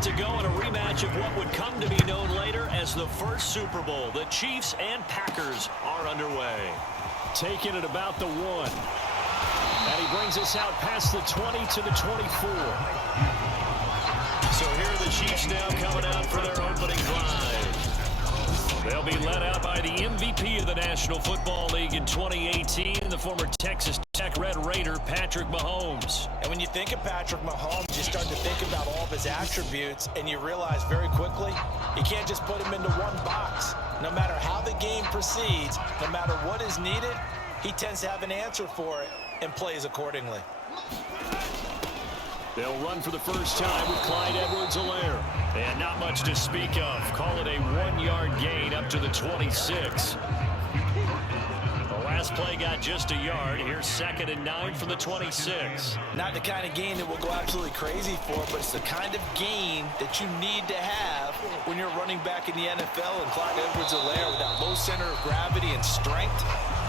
set to go in a rematch of what would come to be known later as the first Super Bowl. The Chiefs and Packers are underway. Taking it about the 1. And he brings us out past the 20 to the 24. So here are the Chiefs now coming out for their opening drive. They'll be led out by the MVP of the National Football League in 2018, the former Texas Tech Red Raider, Patrick Mahomes. And when you think of Patrick Mahomes, you start to think about all of his attributes, and you realize very quickly, you can't just put him into one box. No matter how the game proceeds, no matter what is needed, he tends to have an answer for it and plays accordingly. They'll run for the first time with Clyde Edwards-Helaire. And not much to speak of. Call it a 1-yard gain up to the 26. The last play got just a yard. Here's 2nd and 9 from the 26. Not the kind of gain that we'll go absolutely crazy for, but it's the kind of gain that you need to have when you're running back in the NFL. And Clyde Edwards-Helaire, with that low center of gravity and strength,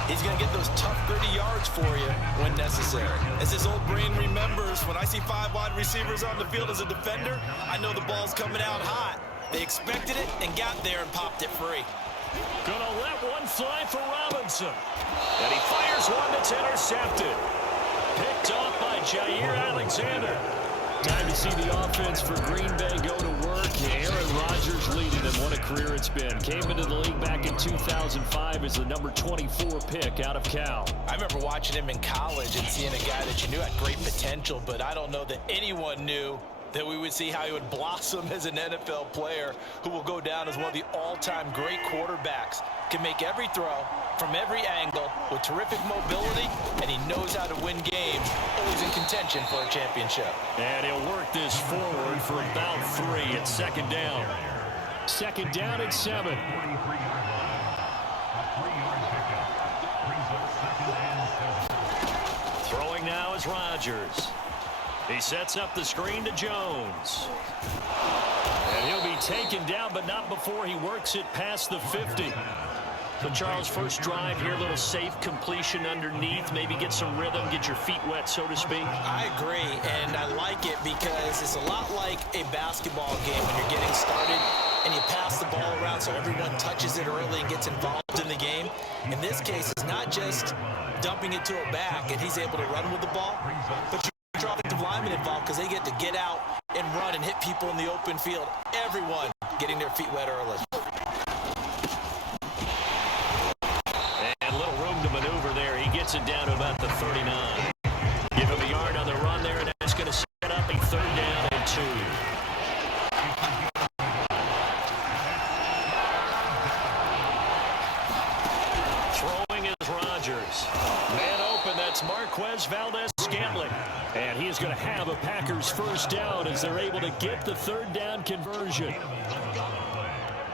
he's going to get those tough, gritty yards for you when necessary. As his old brain remembers, when I see 5 wide receivers on the field as a defender, I know the ball's coming out hot. They expected it and got there and popped it free. Gonna let one fly for Robinson. And he fires one that's intercepted. Picked off by Jair Alexander. Time to see the offense for Green Bay go to work. Aaron Rodgers leading them. What a career it's been. Came into the league back in 2005 as the number 24 pick out of Cal. I remember watching him in college and seeing a guy that you knew had great potential, but I don't know that anyone knew that we would see how he would blossom as an NFL player who will go down as one of the all-time great quarterbacks. Can make every throw from every angle with terrific mobility, and he knows how to win games, always in contention for a championship. And he'll work this forward for about 3 at 2nd down. 2nd down and 7. Throwing now is Rodgers. He sets up the screen to Jones. And he'll be taken down, but not before he works it past the 50. So, Charles, first drive here, a little safe completion underneath, maybe get some rhythm, get your feet wet, so to speak. I agree, and I like it because it's a lot like a basketball game when you're getting started and you pass the ball around so everyone touches it early and gets involved in the game. In this case, it's not just dumping it to a back and he's able to run with the ball, but you draw offensive linemen involved because they get to get out and run and hit people in the open field. Everyone getting their feet wet early. Gets it down to about the 39. Give him a yard on the run there, and that's going to set up a 3rd down and 2. Throwing is Rodgers. Man open, that's Marquez Valdez-Scantling. And he is going to have a Packers first down as they're able to get the 3rd down conversion.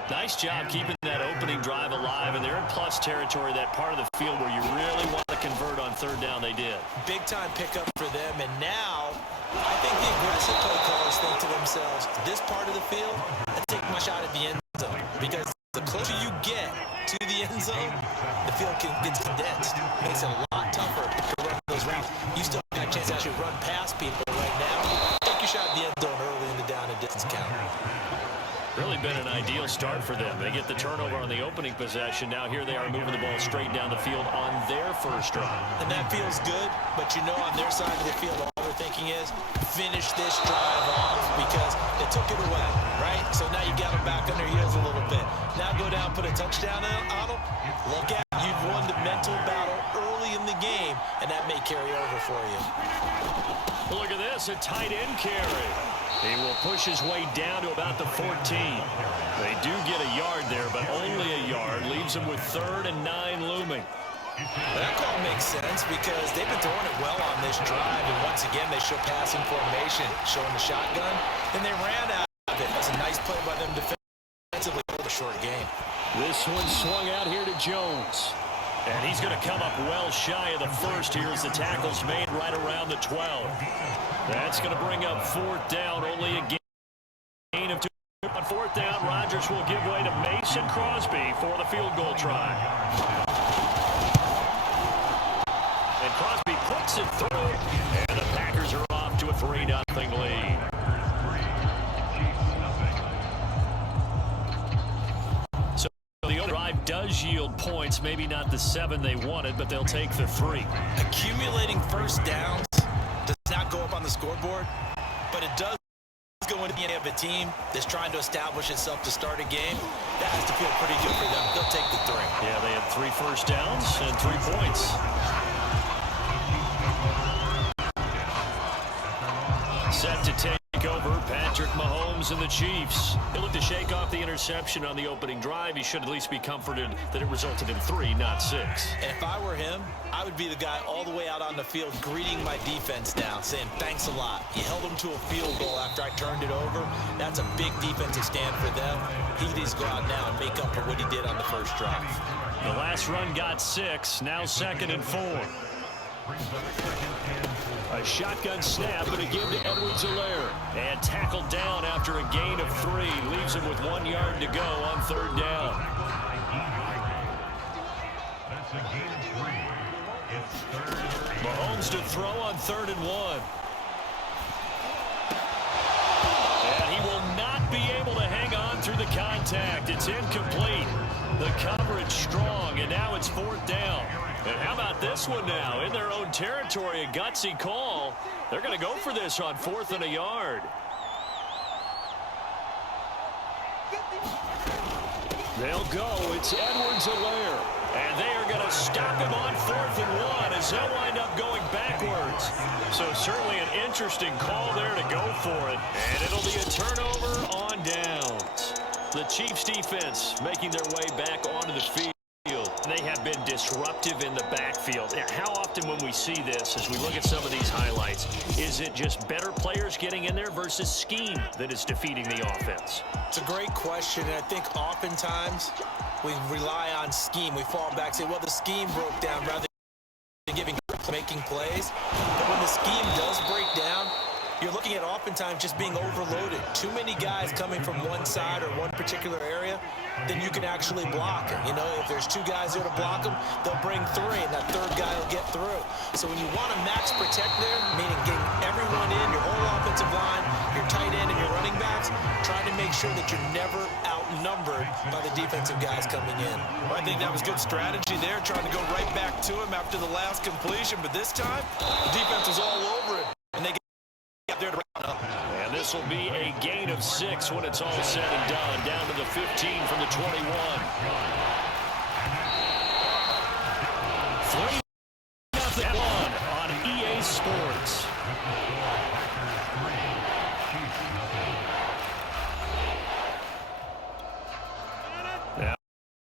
Nice job keeping that opening drive alive, and they're in plus territory, that part of the field where you really want to convert on 3rd down. They did. Big-time pickup for them, and now I think the aggressive play callers think to themselves, this part of the field, let's take my shot at the end zone, because the closer you get to the end zone, the field gets condensed. Makes it a lot tougher to run those routes. You still got a chance to actually run past people right now. Take your shot at the end zone early in the down and distance count. Really been an ideal start for them. They get the turnover on the opening possession. Now here they are moving the ball straight down the field on their first drive. And that feels good, but you know on their side of the field all they're thinking is finish this drive off because they took it away, right? So now you got them back on their heels a little bit. Now go down, put a touchdown on them. Look out, you've won the mental battle early in the game, and that may carry over for you. Look at this, a tight end carry. He will push his way down to about the 14. They do get a yard there, but only a yard. Leaves them with 3rd and 9 looming. That call makes sense because they've been throwing it well on this drive, and once again they show passing formation, showing the shotgun. Then they ran out of it. That's a nice play by them defensively for the short game. This one swung out here to Jones. And he's going to come up well shy of the first here as the tackle's made right around the 12. That's going to bring up 4th down, only a gain of 2. On 4th down, Rodgers will give way to Mason Crosby for the field goal try. And Crosby puts it through, and the Packers are off to a 3-0 lead. does yield points, maybe not the 7 they wanted, but they'll take the 3. Accumulating first downs does not go up on the scoreboard, but it does go into the end of a team that's trying to establish itself to start a game. That has to feel pretty good for them. They'll take the 3. Yeah, they had 3 first downs and 3 points. Set to take over, Patrick Mahomes and the Chiefs. He'll look to shake off the interception on the opening drive. He should at least be comforted that it resulted in 3, not 6. And if I were him, I would be the guy all the way out on the field greeting my defense now, saying, thanks a lot. You held them to a field goal after I turned it over. That's a big defensive stand for them. He needs to go out now and make up for what he did on the first drive. The last run got 6, now 2nd and 4. A shotgun snap and a give to Edwards-Helaire. And tackled down after a gain of 3. Leaves him with 1 yard to go on 3rd down. That's a gain of 3. It's 3rd. Mahomes to throw on 3rd and 1. And he will not be able to hang on through the contact. It's incomplete. The coverage strong, and now it's 4th down. And how about this one now? In their own territory, a gutsy call. They're going to go for this on 4th and a yard. They'll go. It's Edwards-Helaire. And they are going to stop him on 4th and 1 as they'll wind up going backwards. So certainly an interesting call there to go for it. And it'll be a turnover on downs. The Chiefs defense making their way back onto the field. They have been disruptive in the backfield. How often when we see this, as we look at some of these highlights, is it just better players getting in there versus scheme that is defeating the offense? It's a great question, and I think oftentimes we rely on scheme. We fall back and say, well, the scheme broke down rather than making plays. But when the scheme does break down, you're looking at oftentimes just being overloaded. Too many guys coming from one side or one particular area, then you can actually block them. You know, if there's 2 guys there to block them, they'll bring 3, and that 3rd guy will get through. So when you want to max protect there, meaning getting everyone in, your whole offensive line, your tight end, and your running backs, trying to make sure that you're never outnumbered by the defensive guys coming in. Well, I think that was good strategy there, trying to go right back to him after the last completion. But this time, the defense was all over it, and they got there to round up. And this will be a gain of 6 when it's all said and done. Down to the 15 from the 21. 3-1 on EA Sports.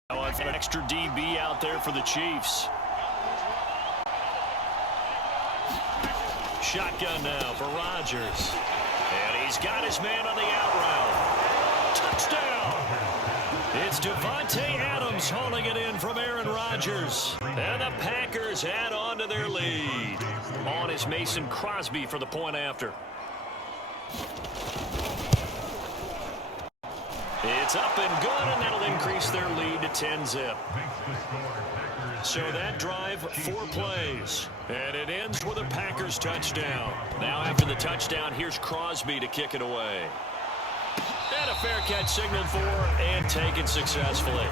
Now it's an extra DB out there for the Chiefs. Shotgun now for Rodgers. And he's got his man on the out route. Touchdown! It's Devontae Adams hauling it in from Aaron Rodgers. And the Packers add on to their lead. On is Mason Crosby for the point after. It's up and good, and that'll increase their lead to 10-zip. So that drive, 4 plays. And it ends with a Packers touchdown. Now after the touchdown, here's Crosby to kick it away. And a fair catch signaled for and taken successfully.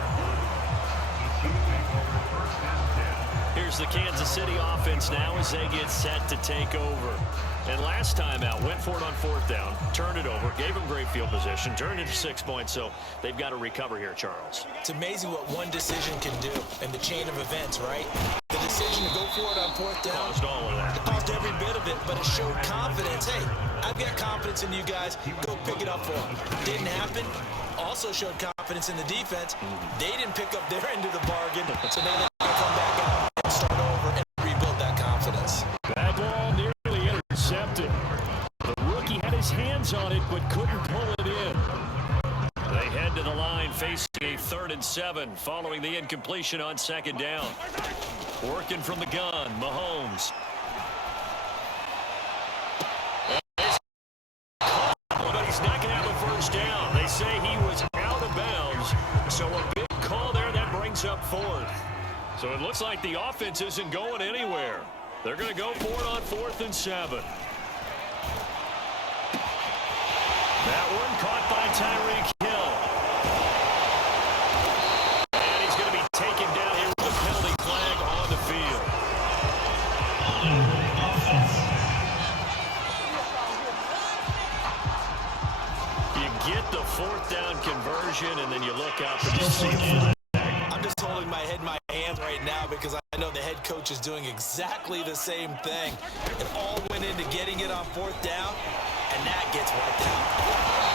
Here's the Kansas City offense now as they get set to take over. And last time out, went for it on 4th down, turned it over, gave them great field position, turned it to 6 points, so they've got to recover here, Charles. It's amazing what one decision can do in the chain of events, right? The decision to go for it on 4th down Caused all of that. It caused every bit of it, but it showed confidence. Hey, I've got confidence in you guys. Go pick it up for them. Didn't happen. Also showed confidence in the defense. They didn't pick up their end of the bargain, so now they're going to come back out and start over and rebuild that confidence. That ball nearly intercepted. The rookie had his hands on it but couldn't pull it in. They head to the line facing a 3rd and 7 following the incompletion on 2nd down. Working from the gun, Mahomes. But he's not going to have a first down. They say he was out of bounds. So a big call there that brings up 4th. So it looks like the offense isn't going anywhere. They're going to go for it on 4th and 7. That one caught by Tyreek Hill. And he's going to be You get the fourth down conversion, and then you look up and you see a flag. I'm just holding my head in my hands right now because I know the head coach is doing exactly the same thing. It all went into getting it on fourth down, and that gets wiped out.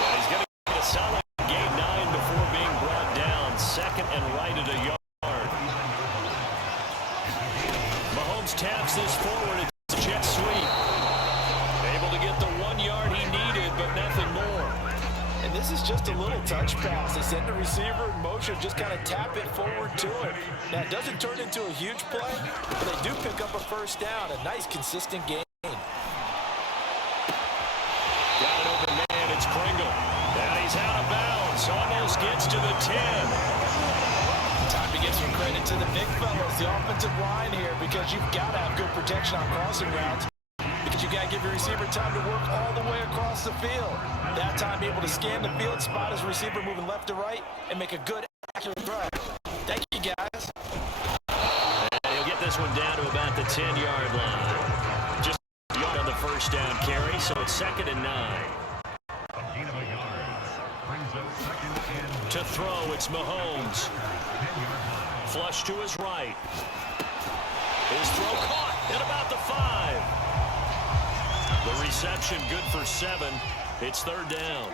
Well, he's going to get a solid gain 9 before being brought down. Second and right at a yard. Mahomes taps this forward. It's a jet sweep. Able to get the 1 yard he needed, but nothing more. And this is just a little touch pass. They send the receiver in motion, just kind of tap it forward to him. Now, it doesn't turn into a huge play, but they do pick up a first down. A nice, consistent gain. Got an open man. It's Pringle. And he's out of bounds. Almost gets to the 10. Time to give some credit to the big fellas, the offensive line here, because you've got to have good protection on crossing routes. Because you got to give your receiver time to work all the way across the field. That time able to scan the field, spot his receiver moving left to right, and make a good, accurate throw. Thank you, guys. And he'll get this one down to about the 10-yard line. Just a yard on the first down carry, so it's 2nd and 9. A gain of a yard. Brings up 2nd and To throw, it's Mahomes. 10-yard line. Flush to his right. His throw caught at about the 5. The reception good for 7. It's 3rd down.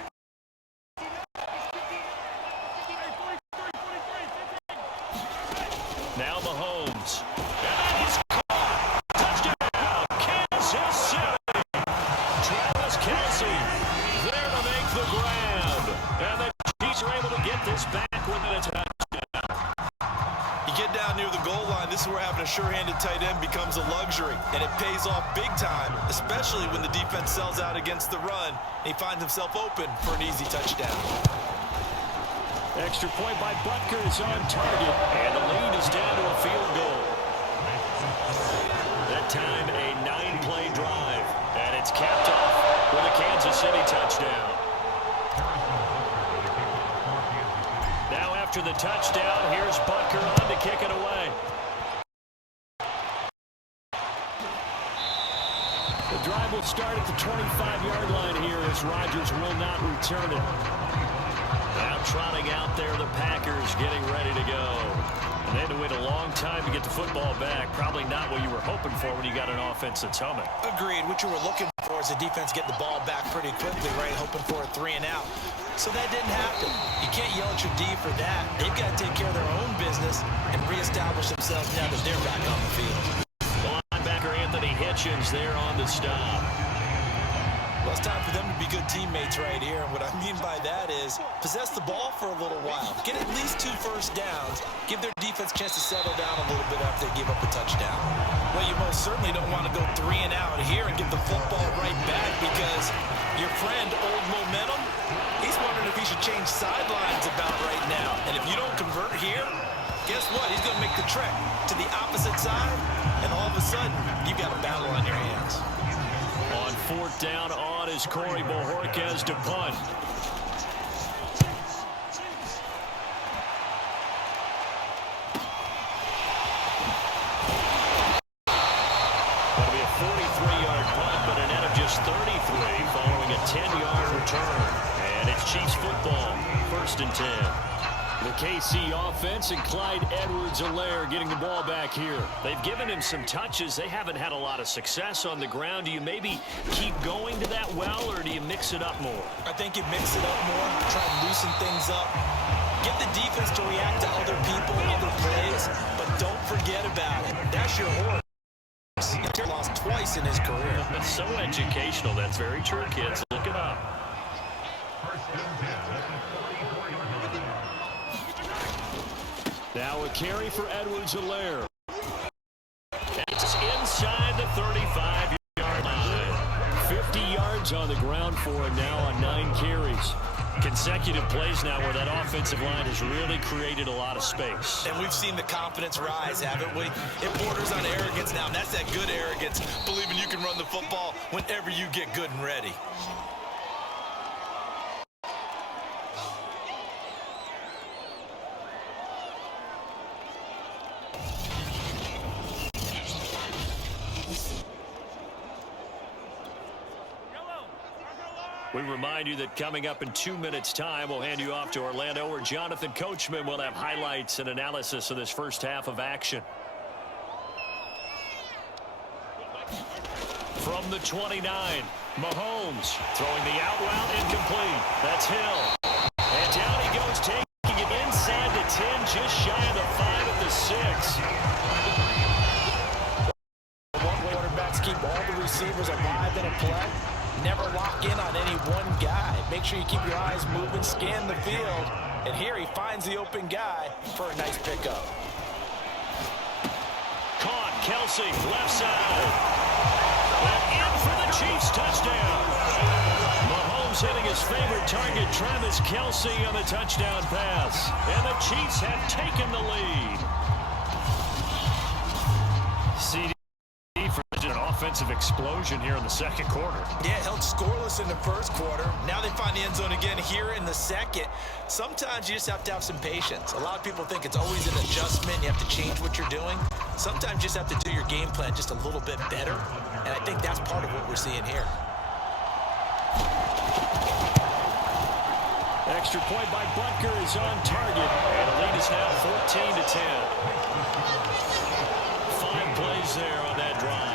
Now Mahomes. And he's caught. Touchdown, Kansas City. Travis Kelce there to make the grab. And the Chiefs are able to get this back within a touchdown. You get down near the goal line, this is where having a sure-handed tight end becomes a luxury, and it pays off big time, especially when the defense sells out against the run, and he finds himself open for an easy touchdown. Extra point by Butker is on target, and the lead is down to a field goal. That time a 9-play drive, and it's capped off with a Kansas City touchdown. Now after the touchdown, here's Butker on to kick it away. The drive will start at the 25-yard line here as Rodgers will not return it. Now trotting out there, the Packers getting ready to go. And they had to wait a long time to get the football back. Probably not what you were hoping for when you got an offense that's humming. Agreed. What you were looking for is the defense getting the ball back pretty quickly, right? Hoping for a 3 and out. So that didn't happen. You can't yell at your D for that. They've got to take care of their own business and reestablish themselves now that they're back on the field. The linebacker Anthony Hitchens there on the stop. Well, it's time for them to be good teammates right here. And what I mean by that is possess the ball for a little while. Get at least 2 first downs. Give their defense a chance to settle down a little bit after they give up a touchdown. Well, you most certainly don't want to go 3 and out here and get the football right back because your friend, Old Momentum, he's wondering if he should change sidelines about right now. And if you don't convert here, guess what? He's going to make the trek to the opposite side, and all of a sudden, you've got a battle on your hands. On 4th down, on is Corey Bojorquez to punt. That'll be a 43-yard punt, but a net of just 33 following a 10-yard return. And it's Chiefs football, 1st and 10. The KC offense and Clyde Edwards-Helaire getting the ball back here. They've given him some touches. They haven't had a lot of success on the ground. Do you maybe keep going to that well, or do you mix it up more? I think you mix it up more, try to loosen things up. Get the defense to react to other people and other plays, but don't forget about it. That's your horse. He lost twice in his career. That's so educational. That's very true, kids. Look it up. 1st and 10 at the 44-yard line. Now a carry for Edwards-Helaire. It's inside the 35-yard line. 50 yards on the ground for him now on 9 carries. Consecutive plays now where that offensive line has really created a lot of space. And we've seen the confidence rise, haven't we? It borders on arrogance now, and that's that good arrogance, believing you can run the football whenever you get good and ready. We remind you that coming up in 2 minutes' time, we'll hand you off to Orlando, where Jonathan Coachman will have highlights and analysis of this first half of action. From the 29, Mahomes throwing the out route incomplete. That's Hill. And down he goes, taking it inside the 10, just shy of the 5 at the 6. Quarterbacks keep all the receivers alive in a play. Never lock in on any one guy. Make sure you keep your eyes moving, scan the field. And here he finds the open guy for a nice pickup. Caught, Kelsey, left side. And in for the Chiefs touchdown. Mahomes hitting his favorite target, Travis Kelsey, on the touchdown pass. And the Chiefs have taken the lead. CD for an offensive explosion here in the second quarter. Yeah, held scoreless in the first quarter. Now they find the end zone again here in the second. Sometimes you just have to have some patience. A lot of people think it's always an adjustment. You have to change what you're doing. Sometimes you just have to do your game plan just a little bit better. And I think that's part of what we're seeing here. Extra point by Butker is on target. And the lead is now 14-10. 5 plays there on that drive.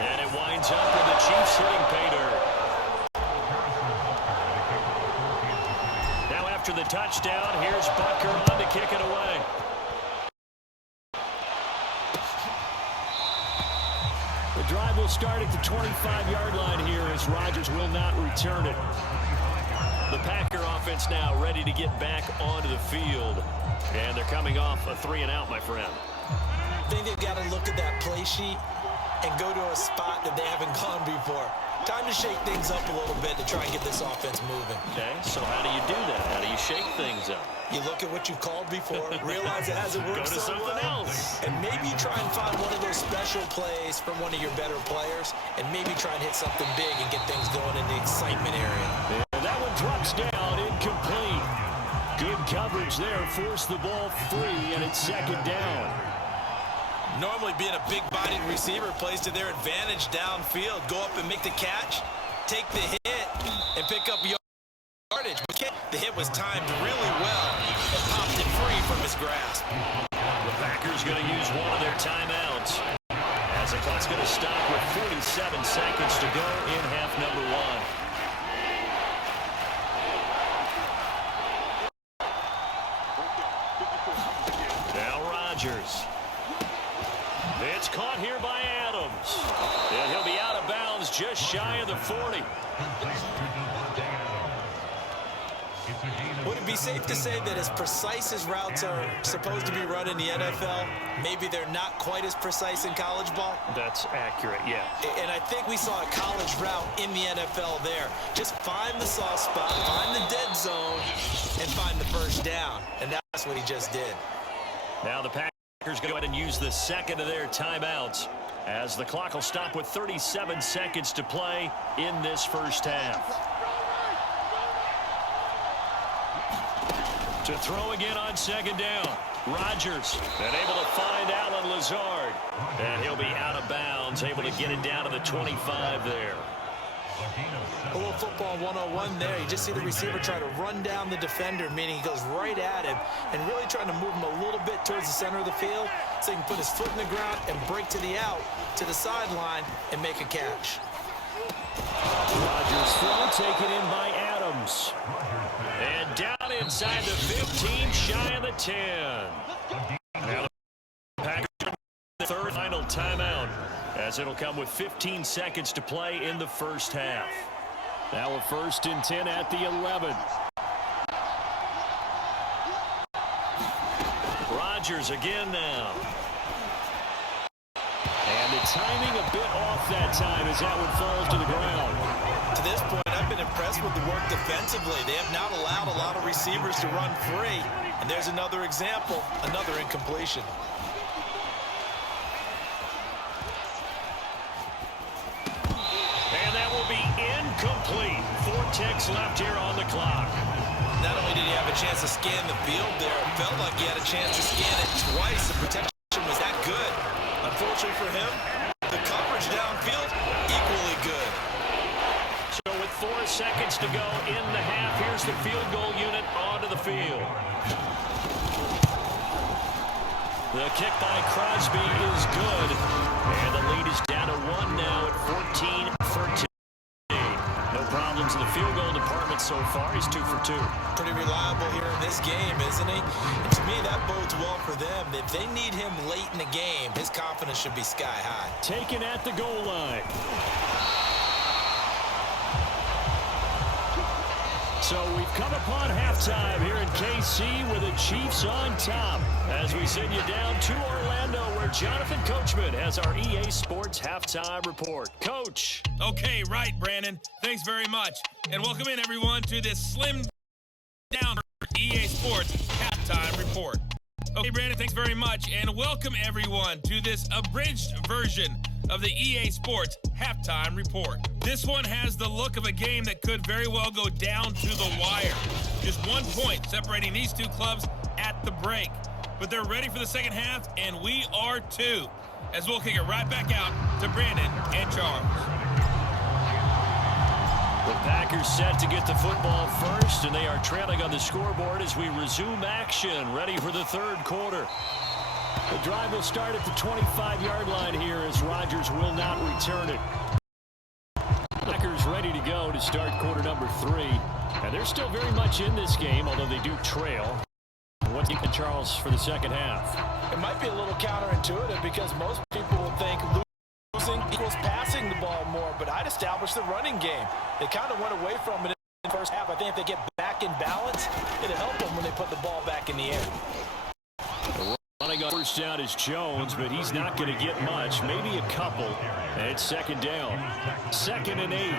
And it winds up with the Chiefs hitting pay dirt. Now after the touchdown, here's Butker on to kick it away. The drive will start at the 25-yard line here as Rodgers will not return it. The Packer offense now ready to get back onto the field. And they're coming off a 3-and-out, my friend. I think they've got to look at that play sheet and go to a spot that they haven't gone before. Time to shake things up a little bit to try and get this offense moving. Okay, so how do you do that? How do you shake things up? You look at what you've called before, realize it hasn't worked Go to so something well, else. and maybe try and find one of those special plays from one of your better players, and maybe try and hit something big and get things going in the excitement area. And that one drops down, incomplete. Good coverage there, forced the ball free, and it's second down. Normally being a big-bodied receiver plays to their advantage downfield. Go up and make the catch, take the hit, and pick up yardage. The hit was timed really well and popped it free from his grasp. The Packers going to use one of their timeouts as the clock's going to stop with 47 seconds to go in half number 1. Now Rodgers. It's caught here by Adams. And he'll be out of bounds just shy of the 40. Would it be safe to say that as precise as routes are supposed to be run in the NFL, maybe they're not quite as precise in college ball? That's accurate, yeah. And I think we saw a college route in the NFL there. Just find the soft spot, find the dead zone, and find the first down. And that's what he just did. Now the Packers go ahead and use the second of their timeouts as the clock will stop with 37 seconds to play in this first half. To throw again on second down. Rodgers and able to find Allen Lazard. And he'll be out of bounds, able to get it down to the 25 there. A little football 101 there. You just see the receiver try to run down the defender, meaning he goes right at him and really trying to move him a little bit towards the center of the field so he can put his foot in the ground and break to the out, to the sideline, and make a catch. Rodgers throw taken in by Adams. And down inside the 15, shy of the 10. Now the Packers the third final timeout as it'll come with 15 seconds to play in the first half. Now a 1st and 10 at the 11. Rodgers again now. And the timing a bit off that time as that one falls to the ground. To this point, I've been impressed with the work defensively. They have not allowed a lot of receivers to run free. And there's another example, another incompletion. And that will be incomplete. 4 ticks left here on the clock. Not only did he have a chance to scan the field there, it felt like he had a chance to scan it twice. The protection was that good. Unfortunately for him, the coverage downfield, equally good. So with 4 seconds to go in the half. Here's the field goal unit onto the field. The kick by Crosby is good. And the lead is down to 1 now at 14-13. No problems in the field goal department so far. He's 2 for 2. Pretty reliable here in this game, isn't he? And to me, that bodes well for them. If they need him late in the game, his confidence should be sky high. Taken at the goal line. So we've come upon halftime here in KC with the Chiefs on top as we send you down to Orlando where Jonathan Coachman has our EA Sports halftime report. Coach. Okay, right, Brandon. Thanks very much. And welcome in, everyone, to this slim down EA Sports halftime report. Okay, Brandon, thanks very much. And welcome, everyone, to this abridged version of the EA Sports halftime report. This one has the look of a game that could very well go down to the wire. Just 1 point separating these two clubs at the break. But they're ready for the second half, and we are too. As we'll kick it right back out to Brandon and Charles. The Packers set to get the football first, and they are trailing on the scoreboard as we resume action, ready for the third quarter. The drive will start at the 25-yard line here as Rodgers will not return it. Packers ready to go to start quarter number 3. And they're still very much in this game, although they do trail. What's he and Charles for the second half? It might be a little counterintuitive because most people will think losing equals passing the ball more, but I'd establish the running game. They kind of went away from it in the first half. I think if they get back in balance, it'll help them when they put the ball back in the air. Running on first down is Jones, but he's not going to get much, maybe a couple. And it's second down. 2nd and 8.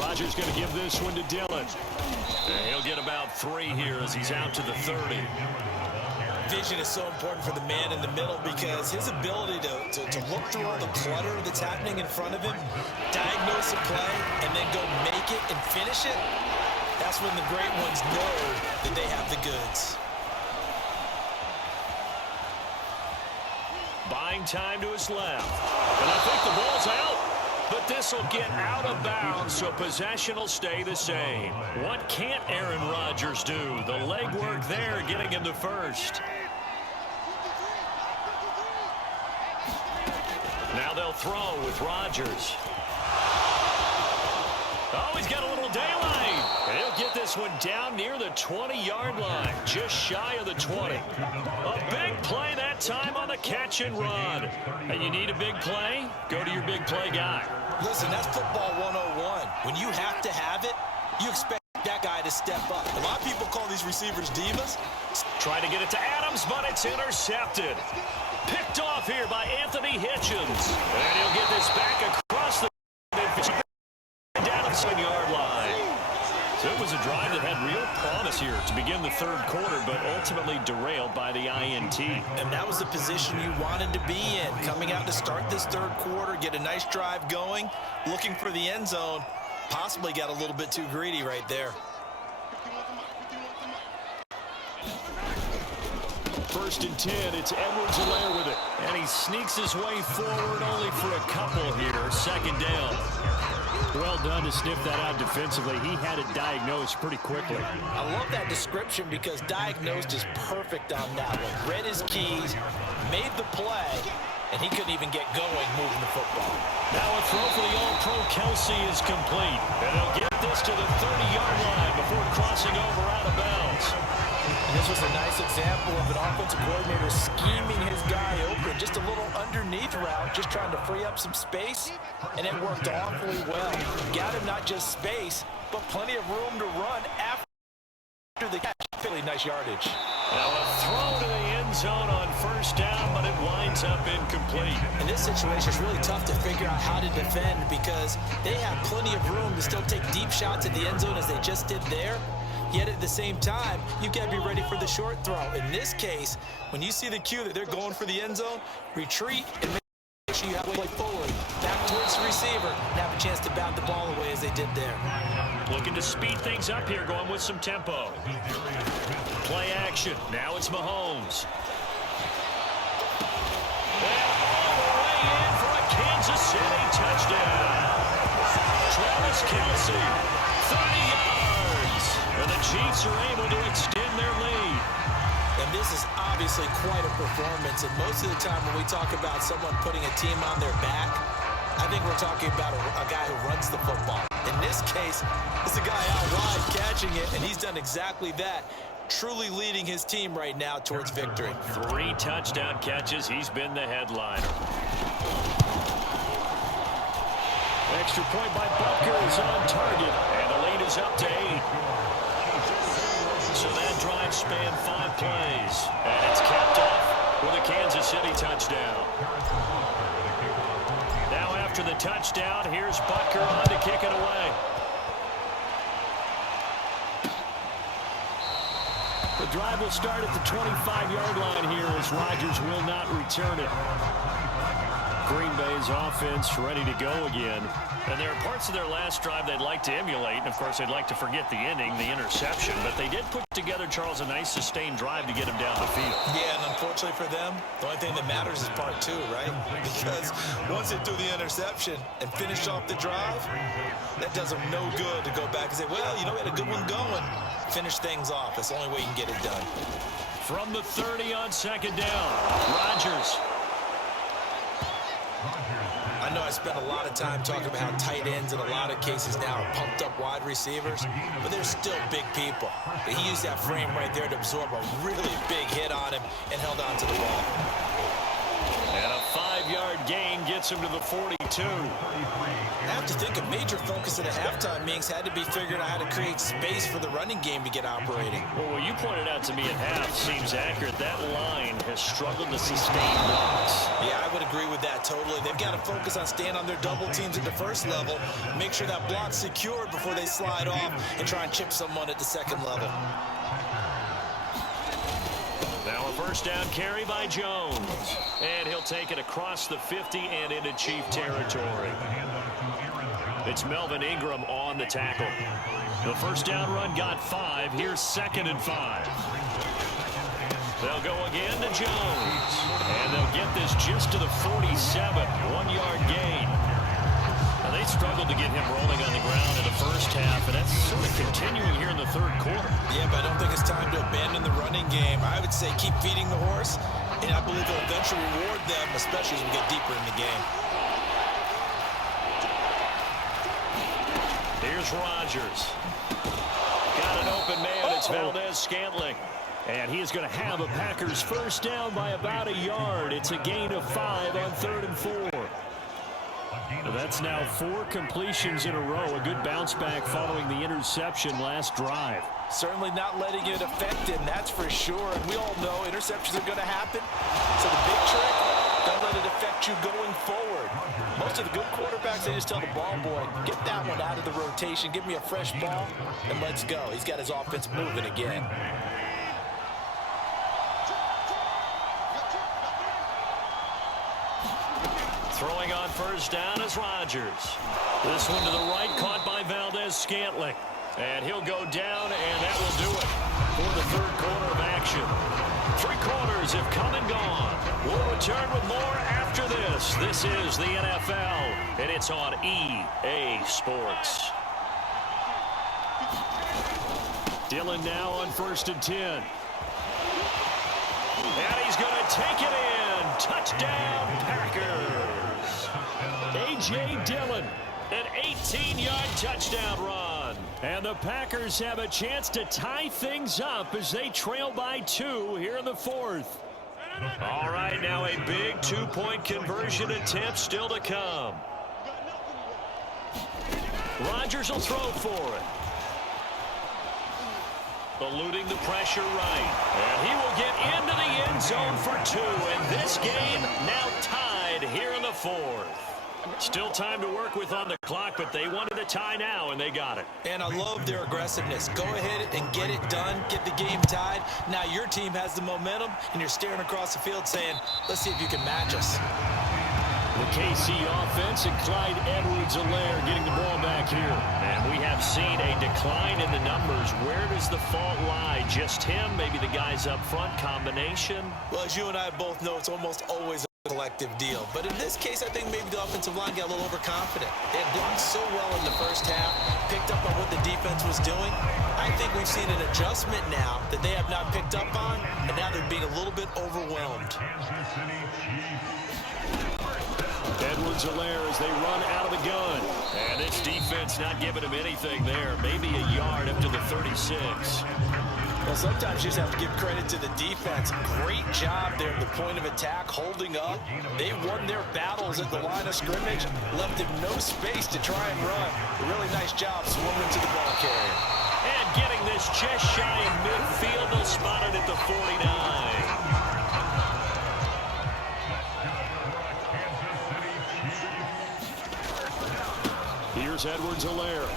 Rodgers going to give this one to Dillon. And he'll get about 3 here as he's out to the 30. Vision is so important for the man in the middle because his ability to look through all the clutter that's happening in front of him, diagnose a play, and then go make it and finish it, that's when the great ones know that they have the goods. Buying time to his left. And I think the ball's out. But this will get out of bounds, so possession will stay the same. What can't Aaron Rodgers do? The legwork there getting him to first. Now they'll throw with Rodgers. Oh, he's got a little daylight. And he'll get this one down near the 20-yard line, just shy of the 20. A big play that time on the catch and run. And you need a big play? Go to your big play guy. Listen, that's football 101. When you have to have it, you expect that guy to step up. A lot of people call these receivers divas. Try to get it to Adams, but it's intercepted. Picked off here by Anthony Hitchens. And he'll get this back across the midfield down the 7-yard line. So it was a drive that had real promise here to begin the third quarter, but ultimately derailed by the INT. And that was the position you wanted to be in. Coming out to start this third quarter, get a nice drive going, looking for the end zone. Possibly got a little bit too greedy right there. First and 10, it's Edwards-Helaire with it. And he sneaks his way forward only for a couple here. Second down. Well done to sniff that out defensively. He had it diagnosed pretty quickly. I love that description because diagnosed is perfect on that one. Read his keys, made the play, and he couldn't even get going moving the football. Now a throw for the All-Pro Kelsey is complete. And he'll get this to the 30-yard line before crossing over out of bounds. And this was a nice example of an offensive coordinator scheming his guy open. Just a little underneath route, just trying to free up some space, and it worked awfully well. Got him not just space, but plenty of room to run after the catch. Really nice yardage. Now a throw to the end zone on first down, but it winds up incomplete. In this situation, it's really tough to figure out how to defend because they have plenty of room to still take deep shots at the end zone as they just did there. Yet at the same time, you've got to be ready for the short throw. In this case, when you see the cue that they're going for the end zone, retreat and make sure you have to play forward, back towards the receiver, and have a chance to bat the ball away as they did there. Looking to speed things up here, going with some tempo. Play action. Now it's Mahomes. And mercy. 30 yards. And the Chiefs are able to extend their lead. And this is obviously quite a performance. And most of the time when we talk about someone putting a team on their back, I think we're talking about a guy who runs the football. In this case, it's a guy out wide catching it, and he's done exactly that, truly leading his team right now towards victory. 3 touchdown catches. He's been the headliner. Extra point by Butker is on target, and the lead is up to 8. So that drive spanned 5 plays, and it's capped off with a Kansas City touchdown. Now after the touchdown, here's Butker on to kick it away. The drive will start at the 25-yard line here as Rodgers will not return it. Green Bay's offense ready to go again. And there are parts of their last drive they'd like to emulate. And, of course, they'd like to forget the ending, the interception. But they did put together, Charles, a nice sustained drive to get him down the field. Yeah, and unfortunately for them, the only thing that matters is part 2, right? Because once they do the interception and finish off the drive, that does them no good to go back and say, well, you know, we had a good one going. Finish things off. That's the only way you can get it done. From the 30 on second down, Rodgers. I know I spent a lot of time talking about how tight ends in a lot of cases now are pumped up wide receivers, but they're still big people. He used that frame right there to absorb a really big hit on him and held on to the ball. And a 5-yard gain gets him to the 42. I have to think a major focus in the halftime meetings had to be figuring out how to create space for the running game to get operating. Well, what you pointed out to me at half seems accurate. That line has struggled to sustain blocks. Yeah, I would agree with that totally. They've got to focus on staying on their double teams at the first level, make sure that block's secured before they slide off and try and chip someone at the second level. Now a first down carry by Jones. And he'll take it across the 50 and into Chief territory. It's Melvin Ingram on the tackle. The first down run got 5. Here's 2nd and 5. They'll go again to Jones. And they'll get this just to the 47. 1-yard gain. Now they struggled to get him rolling on the ground in the first half, and that's sort of continuing here in the third quarter. Yeah, but I don't think it's time to abandon the running game. I would say keep feeding the horse, and I believe they'll eventually reward them, especially as we get deeper in the game. Here's Rodgers. Got an open man. It's Valdez-Scantling. And he is going to have a Packers first down by about 1 yard. It's a gain of 5 on 3rd and 4. That's now 4 completions in a row. A good bounce back following the interception last drive. Certainly not letting it affect him, that's for sure. And we all know interceptions are going to happen. So the big trick, don't let it affect you going forward. Most of the good quarterbacks, they just tell the ball boy, get that one out of the rotation, give me a fresh ball, and let's go. He's got his offense moving again. Throwing on first down is Rodgers. This one to the right, caught by Valdez-Scantling. And he'll go down, and that will do it for the third quarter of action. 3 quarters have come and gone. We'll return with more after this. This is the NFL, and it's on EA Sports. Dillon now on 1st and 10. And he's going to take it in. Touchdown, Packers. A.J. Dillon, an 18-yard touchdown run. And the Packers have a chance to tie things up as they trail by 2 here in the 4th. All right, now a big 2-point conversion attempt still to come. Rodgers will throw for it. Eluding the pressure right. And he will get into the end zone for 2. And this game now tied here in the 4th. Still time to work with on the clock, but they wanted a tie now, and they got it. And I love their aggressiveness. Go ahead and get it done. Get the game tied. Now your team has the momentum, and you're staring across the field saying, let's see if you can match us. The KC offense and Clyde Edwards-Helaire getting the ball back here. And we have seen a decline in the numbers. Where does the fault lie? Just him? Maybe the guys up front? Combination? Well, as you and I both know, it's almost always collective deal. But in this case, I think maybe the offensive line got a little overconfident. They had blocked so well in the first half, picked up on what the defense was doing. I think we've seen an adjustment now that they have not picked up on, and now they're being a little bit overwhelmed. Edwards-Helaire as they run out of the gun. And this defense not giving him anything there. Maybe a yard up to the 36. Well, sometimes you just have to give credit to the defense. Great job there at the point of attack, holding up. They won their battles at the line of scrimmage, left him no space to try and run. A really nice job swarming to the ball carrier. And getting this just shy of midfield. They'll spot it at the 49. Here's Edwards-Helaire.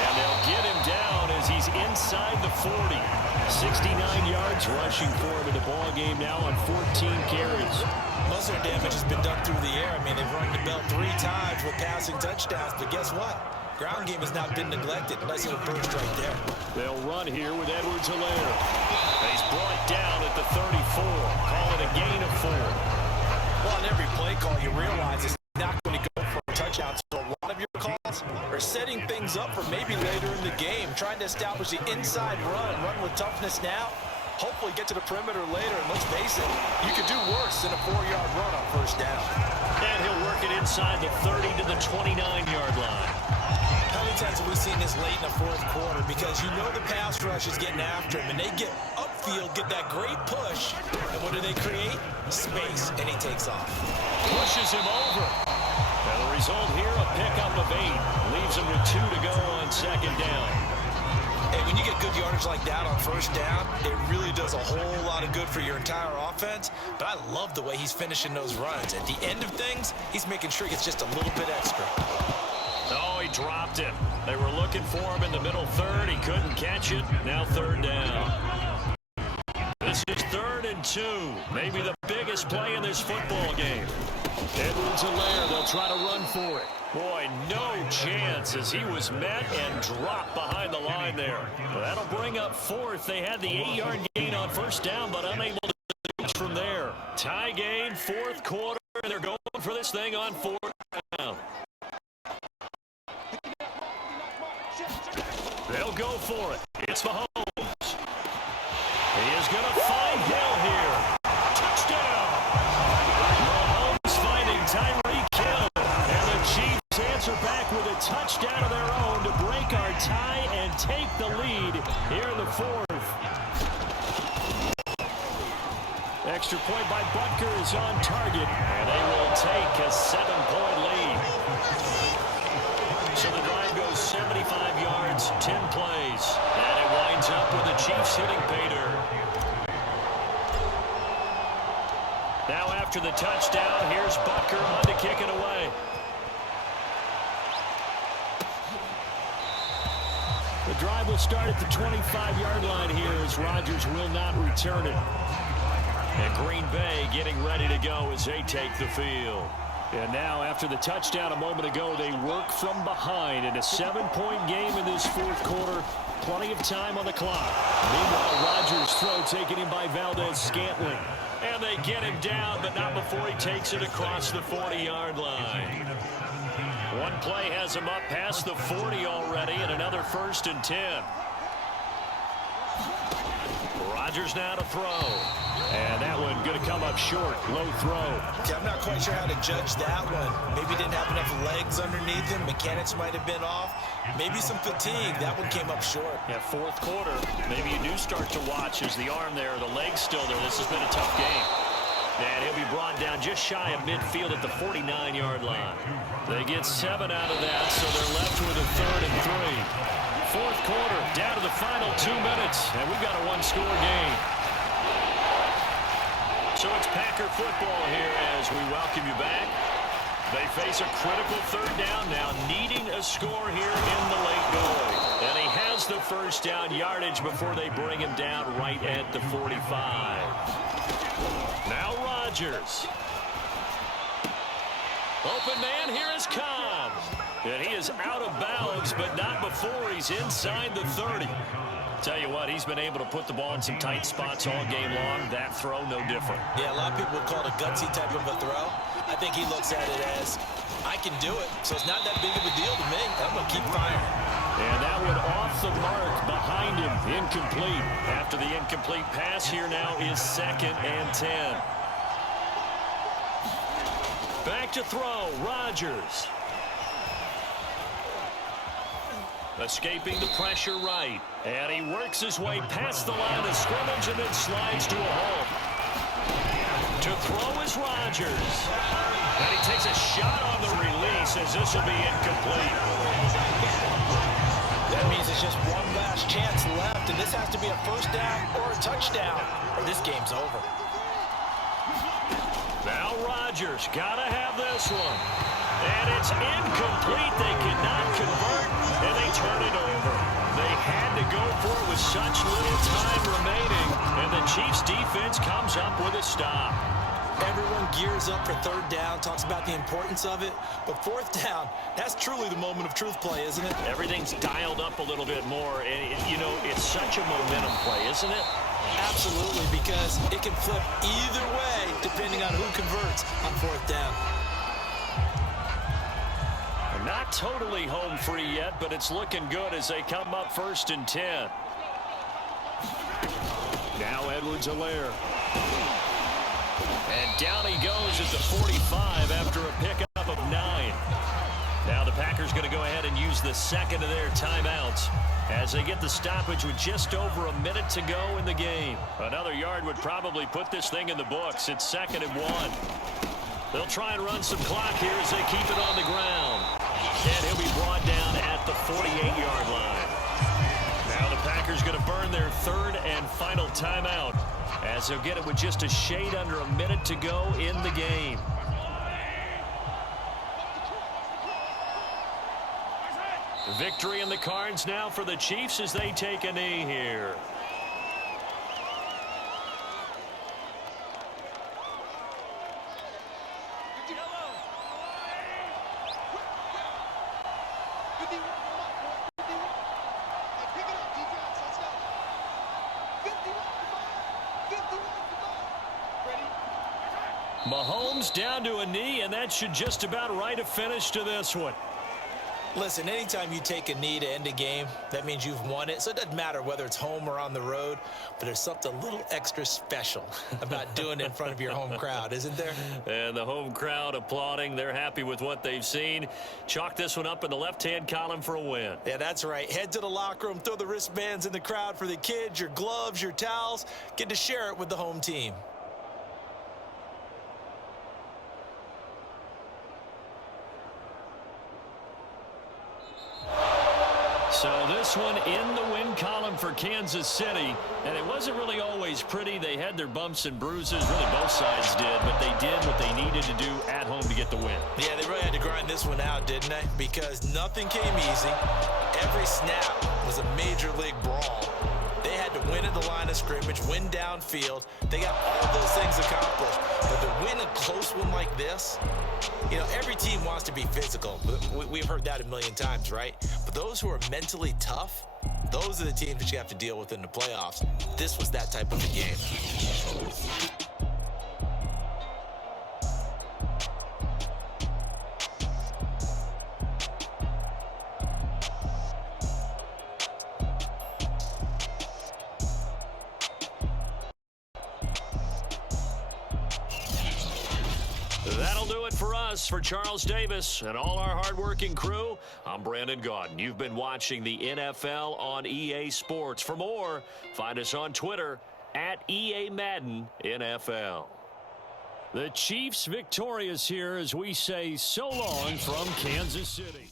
And they'll get him down as he's inside the 40. 69 yards rushing for him in the ball game now on 14 carries. Most of their damage has been done through the air. I mean, they've rung the bell 3 times with passing touchdowns, but guess what? Ground game has not been neglected. Nice little burst right there. They'll run here with Edwards-Helaire. He's brought down at the 34. Call it a gain of 4. Well, on every play call, you realize it's not going to go for a touchdown. So a lot of your calls are setting things up for maybe later in the game, trying to establish the inside run with toughness now. Hopefully get to the perimeter later, and let's face it, you could do worse than a 4-yard run on first down. And he'll work it inside the 30 to the 29-yard line. How many times have we seen this late in the fourth quarter? Because you know the pass rush is getting after him, and they get upfield, get that great push, and what do they create? Space, and he takes off. Pushes him over. And the result here, a pickup of 8. Leaves him with 2 to go on second down. Hey, when you get good yardage like that on first down, it really does a whole lot of good for your entire offense. But I love the way he's finishing those runs. At the end of things, he's making sure he gets just a little bit extra. Oh, he dropped it. They were looking for him in the middle third. He couldn't catch it. Now third down. This is 3rd and 2. Maybe the biggest play in this football game. Edwards-Helaire, they'll try to run for it. Boy, no chance as he was met and dropped behind the line there. Well, that'll bring up 4th. They had the 8-yard gain on first down, but unable to reach from there. Tie game, 4th quarter, and they're going for this thing on 4th down. They'll go for it. It's Mahomes. He is going to find Hill here. Touchdown! Mahomes finding Tyreek Hill. And the Chiefs answer back with a touchdown of their own to break our tie and take the lead here in the 4th. Extra point by Butker is on target. And they will take a 7-point lead. So the drive goes 75 yards, 10 plays. And it winds up with the Chiefs hitting pay dirt. Now after the touchdown, here's Butker on to kick it away. The drive will start at the 25-yard line here as Rodgers will not return it. And Green Bay getting ready to go as they take the field. And now, after the touchdown a moment ago, they work from behind in a 7-point game in this 4th quarter. Plenty of time on the clock. Meanwhile, Rodgers' throw taken in by Valdez-Scantling. And they get him down, but not before he takes it across the 40-yard line. One play has him up past the 40 already, and another 1st and 10. Rodgers now to throw. And that one going to come up short. Low throw. Okay, I'm not quite sure how to judge that one. Maybe didn't have enough legs underneath him. Mechanics might have been off. Maybe some fatigue. That one came up short. Yeah, 4th quarter. Maybe you do start to watch as the arm there, the leg's still there. This has been a tough game. And he'll be brought down just shy of midfield at the 49-yard line. They get 7 out of that, so they're left with a 3rd and 3. 4th quarter, down to the final 2 minutes, and we've got a 1-score game. So it's Packer football here as we welcome you back. They face a critical 3rd down now, needing a score here in the late going. And he has the first down yardage before they bring him down right at the 45. Now Rodgers. Open man, here is Cobb. And he is out of bounds, but not before he's inside the 30. Tell you what, he's been able to put the ball in some tight spots all game long. That throw, no different. Yeah, a lot of people would call it a gutsy type of a throw. I think he looks at it as, I can do it, so it's not that big of a deal to me. I'm going to keep firing. And that one off the mark behind him. Incomplete. After the incomplete pass, here now is 2nd and 10. Back to throw, Rodgers. Escaping the pressure right. And he works his way past the line of scrimmage and then slides to a hole. To throw is Rodgers. And he takes a shot on the release as this will be incomplete. That means it's just one last chance left, and this has to be a first down or a touchdown, or this game's over. Now Rodgers, gotta have this one. And it's incomplete. They cannot convert, and they turn it over. They had to go for it with such little time remaining, and the Chiefs' defense comes up with a stop. Everyone gears up for 3rd down, talks about the importance of it, but 4th down, that's truly the moment of truth play, isn't it? Everything's dialed up a little bit more, and, you know, it's such a momentum play, isn't it? Absolutely, because it can flip either way depending on who converts on 4th down. Not totally home free yet, but it's looking good as they come up 1st and 10. Now Edwards-Helaire. And down he goes at the 45 after a pickup of 9. Now the Packers going to go ahead and use the 2nd of their timeouts as they get the stoppage with just over a minute to go in the game. Another yard would probably put this thing in the books. It's 2nd and 1. They'll try and run some clock here as they keep it on the ground. And he'll be brought down at the 48-yard line. Now the Packers going to burn their 3rd and final timeout as they'll get it with just a shade under a minute to go in the game. Victory in the cards now for the Chiefs as they take a knee here. Mahomes down to a knee, and that should just about write a finish to this one. Listen, anytime you take a knee to end a game, that means you've won it. So it doesn't matter whether it's home or on the road, but there's something a little extra special about doing it in front of your home crowd, isn't there? And the home crowd applauding. They're happy with what they've seen. Chalk this one up in the left-hand column for a win. Yeah, that's right. Head to the locker room, throw the wristbands in the crowd for the kids, your gloves, your towels. Get to share it with the home team. So this one in the win column for Kansas City, and it wasn't really always pretty. They had their bumps and bruises, really both sides did, but they did what they needed to do at home to get the win. Yeah, they really had to grind this one out, didn't they? Because nothing came easy. Every snap was a major league brawl. They had to win at the line of scrimmage, win downfield. They got all those things accomplished. But to win a close one like this, you know, every team wants to be physical. We've heard that a million times, right? But those who are mentally tough, those are the teams that you have to deal with in the playoffs. This was that type of a game. That'll do it for us. For Charles Davis and all our hardworking crew, I'm Brandon Gaudin. You've been watching the NFL on EA Sports. For more, find us on Twitter at EA Madden NFL. The Chiefs victorious here as we say so long from Kansas City.